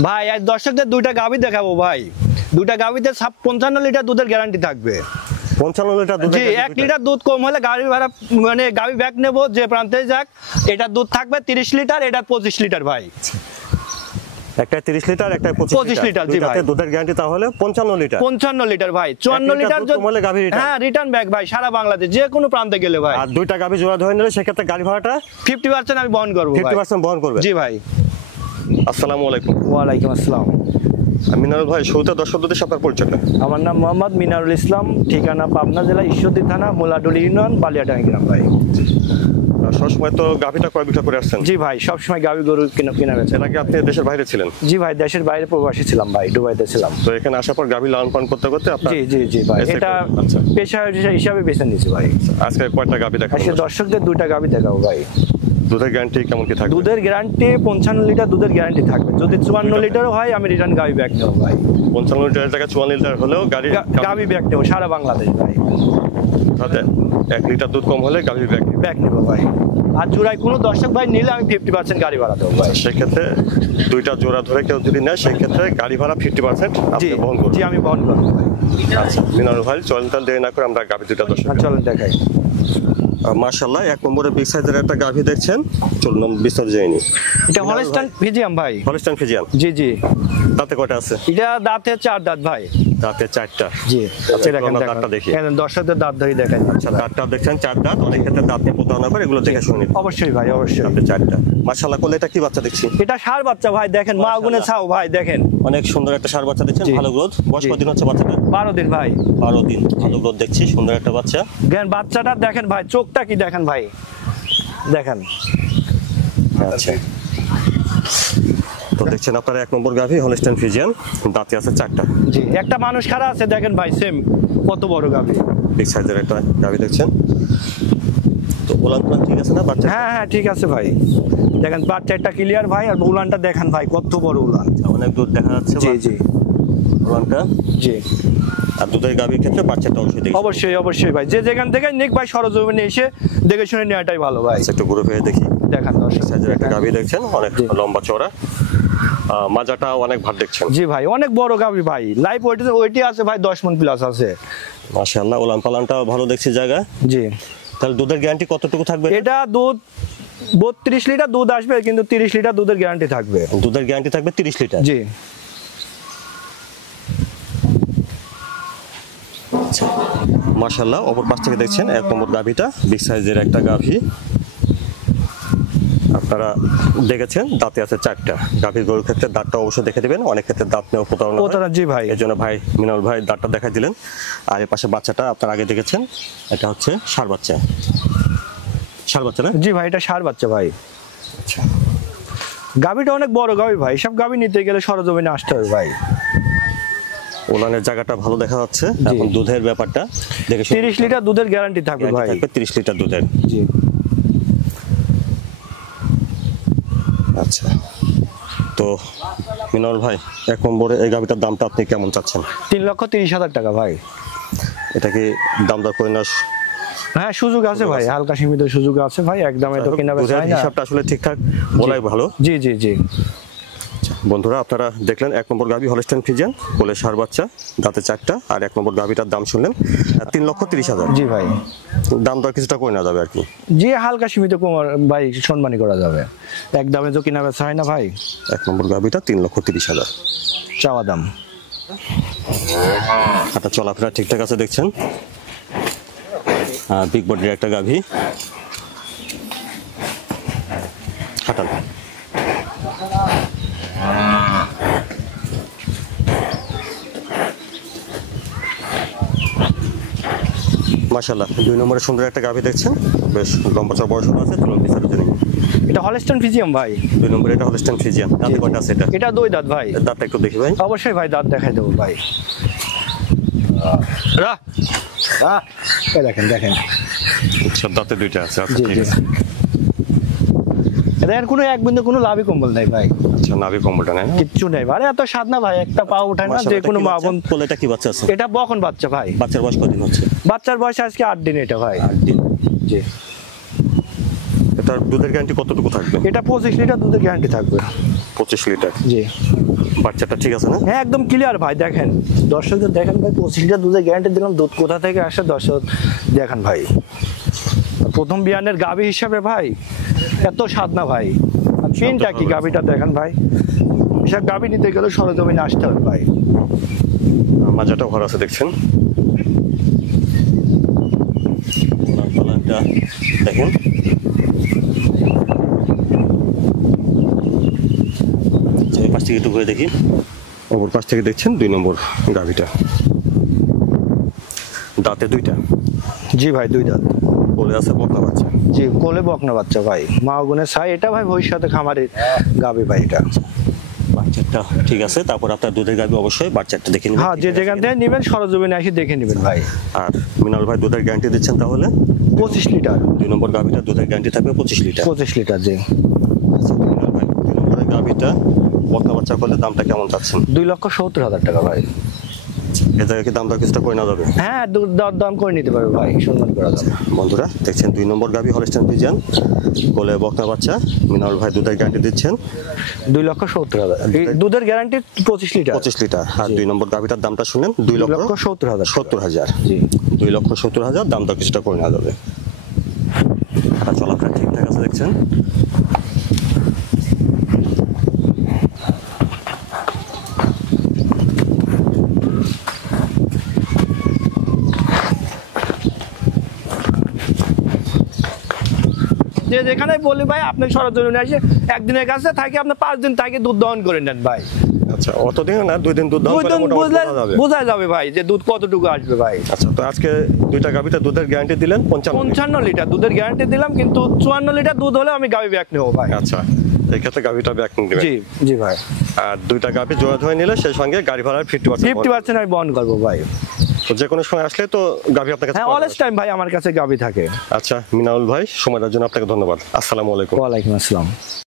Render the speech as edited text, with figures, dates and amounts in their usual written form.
ভাই আজ দর্শকদের দুইটা গাভী দেখাবো ভাই। দুইটা গাভীতে 55 লিটার দুধের গ্যারান্টি থাকবে। 55 লিটার দুধ? জি, 1 লিটার দুধ কম হলে গাড়ি ভাড়া মানে গাভী ব্যাগ নেব যে প্রান্তে যাক। এটা দুধ থাকবে 30 লিটার, এটা 25 লিটার ভাই। একটা 30 লিটার, একটা 25 লিটার। জি ভাই, দুধের গ্যারান্টি তাহলে 55 লিটার। 55 লিটার ভাই, 54 লিটার যদি গাভী রিটার্ন। হ্যাঁ, রিটার্ন ব্যাগ ভাই, সারা বাংলাদেশ যে কোনো প্রান্তে গেলে ভাই। আর দুইটা গাভী জোড়া ধরে নিলে সেক্ষেত্রে গাড়ি ভাড়াটা 50% আমি বহন করব ভাই। 50% বহন করবে? জি ভাই। আসসালামু আলাইকুম। ওয়া আলাইকুম আসসালাম। মিনারুল ভাই, শুরুতে দর্শকদের সাথে আপনার পরিচয়টা। আমার নাম মোহাম্মদ মিনারুল ইসলাম, ঠিকানা পাবনা জেলা ঈশ্বরদী থানা মোলাডুলি ইউনিয়ন বালিয়াডাঙ্গি গ্রাম ভাই। সবসময় তো গাভীটা কয় বিঘা করে আসছেন? জি ভাই, সবসময় গাভী গরু কেনা বেচা। এর আগে আপনি দেশের বাইরে ছিলেন? জি ভাই, দেশের বাইরে প্রবাসী ছিলাম ভাই, দুবাইতে ছিলাম। তো এখানে আসার পর গাভী লালন পালন করতে করতে আপনার? জি জি জি ভাই, এটা পেশা হিসাবে বেছে নিয়েছি ভাই। আজকে কয়টা গাভী দেখাবো? আজকে দর্শকদের দুইটা গাভী দেখাবো ভাই। দুধের গ্যারান্টি কেমন কি থাকবে? দুধের গ্যারান্টি 55 লিটার দুধের গ্যারান্টি থাকবে। যদি 54 লিটারও হয় আমি রিটার্ন গাভী ব্যাগ নেব ভাই। 55 লিটারের জায়গায় 54 লিটার হলেও গাভী ব্যাগ নেব সারা বাংলাদেশ ভাই। তাহলে 1 লিটার দুধ কম হলে গাভী ব্যাগ নেব ভাই। আর জোড়ায় কোনো দর্শক ভাই নিলে আমি 50% গাড়ি ভাড়া দেবো ভাই। সেক্ষেত্রে দুইটা জোড়া ধরে কেউ যদি নেয় সেক্ষেত্রে গাড়ি ভাড়া 50% আপনি বহন করবেন? জি, আমি বহন করবো ভাই। আচ্ছা মিনারুল ভাই, চলেন তাহলে দেরি না করে আমরা গাভী দুইটা দর্শক চলেন দেখাই। মাশাআল্লাহ, 1 নম্বরে বিগ সাইজের একটা গাভী দেখছেন। চলুন বিস্তারিত জেনে নিই। এটা হলস্টাইন ফ্রিজিয়ান ভাই। Holstein Friesian? জি জি। দাঁতে কয়টা আছে? এটা দাঁতে 4 দাঁত ভাই। দাঁতে 4টা? জি। আচ্ছা, দেখেন দাঁতটা দেখি। হ্যাঁ, দর্শকদের দাঁত ধরে দেখাই। আচ্ছা, দাঁতটা দেখছেন 4 দাঁত। অনেক ক্ষেত্রে দাঁত নিয়ে প্রতারণা করে, এগুলো দেখে শুনে। অবশ্যই ভাই, অবশ্যই। দাঁতে 4টা। মাশাআল্লাহ, কোলে এটা কি বাচ্চা দেখছি? এটা ষাঁড় বাচ্চা ভাই, দেখেন মা গুনে ছাও ভাই, দেখেন অনেক সুন্দর একটা ষাঁড় বাচ্চা দেখছেন। ভালো গ্রোথ। বয়স কতদিন হচ্ছে বাচ্চাটা? 12 দিন ভাই। 12 দিন। ভালো গ্রোথ দেখছি, সুন্দর একটা বাচ্চা। দেখেন বাচ্চাটা, দেখেন ভাই চোখটা কি দেখেন ভাই, দেখেন। আচ্ছা, তো দেখছেন আপনারা 1 নম্বর গাভী হলস্টাইন ফ্রিজিয়ান, দাঁতে আছে 4টা। জি, একটা মানুষ খাড়া আছে দেখেন ভাই, সেম কত বড় গাভী। বিগ সাইজের একটা গাভী দেখছেন। তো উলান পালান ঠিক আছে না বাচ্চা? হ্যাঁ হ্যাঁ, ঠিক আছে ভাই। দেখেন বাচ্চাটা ক্লিয়ার ভাই, আর উলানটা দেখেন ভাই কত বড় উলান। অনেক দুধ দেখা যাচ্ছে। জি জি। উলানটা? জি। আর দুধের গাভীর ক্ষেত্রে বাচ্চাটা অবশ্যই দেখি। অবশ্যই অবশ্যই ভাই, যে যেখান থেকে নিক ভাই সরজমিনে এসে দেখে শুনে নেওয়াটাই ভালো ভাই। একটু ঘুরে ফিরে দেখি। দেখান দর্শক। সাইজের একটা গাভী দেখছেন, অনেক লম্বা চওড়া, মাজাটা অনেক ভার দেখছেন। জি ভাই, অনেক বড় গাভী ভাই। লাইভ ওইটি আছে ভাই, 10 মণ প্লাস আছে। মাশাআল্লাহ, উলান পালানটা ভালো দেখছি জায়গা। জি। তাহলে দুধের গ্যারান্টি কতটুকু থাকবে? এটা দুধ 32 লিটার দুধ আসবে, কিন্তু 30 লিটার দুধের গ্যারান্টি থাকবে। দুধের গ্যারান্টি থাকবে 30 লিটার? জি। মাশাআল্লাহ, অপর পাশ থেকে দেখছেন 1 নম্বর গাভীটা, বিগ সাইজের একটা গাভী। আপনারা দেখেছেন দাঁতে আছে 4টা। গাভীর গরুর ক্ষেত্রে দাঁতটা অবশ্যই দেখে দিবেন, অনেক ক্ষেত্রে দাঁত নিয়েও প্রতারণা হয়। জি ভাই, এর জন্য ভাই মিনারুল ভাই দাঁতটা দেখাই দিলেন। আর এর পাশে বাচ্চাটা আপনারা আগে দেখেছেন, এটা হচ্ছে ষাঁড় বাচ্চা। ষাঁড় বাচ্চা না? জি ভাই, এটা ষাঁড় বাচ্চা ভাই। আচ্ছা, গাভীটা অনেক বড় গাভী ভাই, সব গাভী নিতে গেলে সরজমিনে আসতে হবে ভাই। ওলানের জায়গাটা ভালো দেখা যাচ্ছে। এখন দুধের ব্যাপারটা দেখে 30 লিটার দুধের গ্যারান্টি থাকবে ভাই। 30 লিটার দুধের। জি। আচ্ছা, তো মিনারুল ভাই 1 নম্বরে এই গাভীটার দামটা আপনি কেমন চাচ্ছেন? 3,30,000 টাকা ভাই। এটা কি দাম দর করে না? হ্যাঁ, সুযোগ আছে ভাই, হালকা সীমিত সুযোগ আছে ভাই, একদমই তো কিনা বেচা হয় না। হিসাবটা আসলে ঠিকঠাক বলাই ভালো। জি জি জি। বন্ধুরা, আপনারা দেখলেন 1 নম্বর গাভী হলস্টাইন ফ্রিজিয়ান, কোলে ষাঁড় বাচ্চা, দাঁতে 4টা। আর 1 নম্বর গাভীটার দাম শুনলেন 3,30,000। জি ভাই। দাম দর কিছুটা করে নেওয়া যাবে আর কি? জি, হালকা সীমিত কমার ভাই, সম্মানই করা যাবে, একদমে তো কিনা বেচা হয় না ভাই। 1 নম্বর গাভীটা 3,30,000 চাওয়া দাম। হাঁটা চলাফেরা ঠিকঠাক আছে দেখছেন। বিগ বডির একটা গাভী। হাঁটান। মাশাআল্লাহ, 2 নম্বরে সুন্দর একটা গাভী দেখছেন, বেশ লম্বা চওড়া বয়স আছে। চলুন বিস্তারিত জেনে নিই। এটা হলস্টাইন ফ্রিজিয়ান ভাই। 2 নম্বরে এটা হলস্টাইন ফ্রিজিয়ান। দাঁতে কয়টা আছে এটা? এটা 2 দাঁত ভাই। দাঁতটা একটু দেখি ভাই। অবশ্যই ভাই, দাঁত দেখাই দেবো ভাই। এই দেখেন দেখেন। আচ্ছা, দাঁতে 2টা আছে। আচ্ছা, ঠিক আছে। এর কোনো এক বিন্দু কোনো লাভই কম্বল নাই ভাই। আচ্ছা, নাভি কম্বলটা নাই? কিচ্ছু নেই ভাই, এত স্বাদ না ভাই, একটা পা উঠায় না যে কোনো মা বোন। কোলেটা কি বাচ্চা আছে? এটা বকন বাচ্চা ভাই। বাচ্চার বয়স কতদিন হচ্ছে? বাচ্চার বয়স আজকে 8 দিন এটা ভাই। 8 দিন। জি। এটার দুধের গ্যারান্টি কতটুকু থাকবে? এটা 25 লিটার দুধের গ্যারান্টি থাকবে। 25 লিটার? জি। বাচ্চাটা ঠিক আছে না? হ্যাঁ একদম ক্লিয়ার ভাই, দেখেন দর্শকদের দেখেন ভাই, 25 লিটার দুধের গ্যারান্টি দিলাম। দুধ কোথা থেকে আসে দর্শক দেখেন ভাই, প্রথম বিয়ানের গাভী হিসাবে ভাই এত স্বাদ না ভাই। পিনটা কি গাভীটা দেখেন ভাই, এসব গাভী নিতে গেলে সরজমিনে আসতে হবে ভাই। মাজাটা ঘর আছে দেখছেন, পালানটা দেখেন। এই পাশ থেকে একটু ঘুরে দেখি, ওপর পাশ থেকে দেখছেন 2 নম্বর গাভীটা, দাঁতে 2টা। জি ভাই 2 দাঁত। বলে আছে বকনা বাচ্চা। জি কোলে বকনা বাচ্চা ভাই, মা গুণের ছাই এটা ভাই ভবিষ্যতে খামারের গাভী ভাই এটা। বাচ্চাটা ঠিক আছে, তারপর আপনার দুধের গাভী অবশ্যই বাচ্চাটা দেখে নেবেন। হ্যাঁ যে যেখান থেকে নেবেন সরজমিনে এসে দেখে নেবেন ভাই। আর মিনাল ভাই দুধের গ্যারান্টি দিচ্ছেন তাহলে 25 লিটার। 2 নম্বর গাভীটা দুধের গ্যারান্টি থাকবে 25 লিটার। 25 লিটার জি। আচ্ছা মিনাল ভাই 2 নম্বরের গাভীটা বকনা বাচ্চা করলে দামটা কেমন চাচ্ছেন? 2,70,000 টাকা ভাই। এ জায়গায় কি দাম দর কিছুটা করে না যাবে? হ্যাঁ দাম করে নিতে পারবে ভাই, সম্মান করা যাবে। বন্ধুরা দেখছেন 2 নম্বর গাভী হলস্টাইন ফ্রিজিয়ান, বলে বকনা বাচ্চা। মিনাল ভাই দুধের গ্যারান্টি দিচ্ছেন 2,70,000। এই দুধের গ্যারান্টি 25 লিটার। 25 লিটার। আর 2 নম্বর গাভীটার দামটা শুনেন 2,70,000। 2,70,000। জি 2,70,000 দাম দর কিছুটা করে না যাবে। হাঁটা চলাফেরা ঠিকঠাক আছে দেখছেন। যে যেখানে বলি ভাই আপনি সরজমিনে এসে একদিনের কাছে থাকে আপনি 5 দিন থাকে দুধ দহন করে নেন ভাই। আচ্ছা অতদিন না, 2 দিন দুধ দাম দুই দিন বুঝলে বোঝা যাবে ভাই যে দুধ কতটুকু আসবে ভাই। আচ্ছা তো আজকে 2টা গাভীতে দুধের গ্যারান্টি দিলেন 55 লিটার দুধের গ্যারান্টি দিলাম, কিন্তু 54 লিটার দুধ হলে আমি গাভী ব্যাক নেবো ভাই। আচ্ছা এই ক্ষেত্রে গাভীটা ব্যাক নেবেন। জি জি ভাই। আর 2টা গাভী জোড়া ধরে নিলে সেই সঙ্গে গাড়ি ভাড়ার 50% 50% আমি বহন করবো ভাই। তো যে কোনো সময় আসলে তো গাভী আপনার কাছে হ্যাঁ পাওয়া অলওয়েজ যাবে। টাইম ভাই আমার কাছে গাভী থাকে। আচ্ছা মিনাউল ভাই সময় দেওয়ার জন্য আপনাকে ধন্যবাদ। আসসালামু আলাইকুম। ওয়ালাইকুম আসসালাম।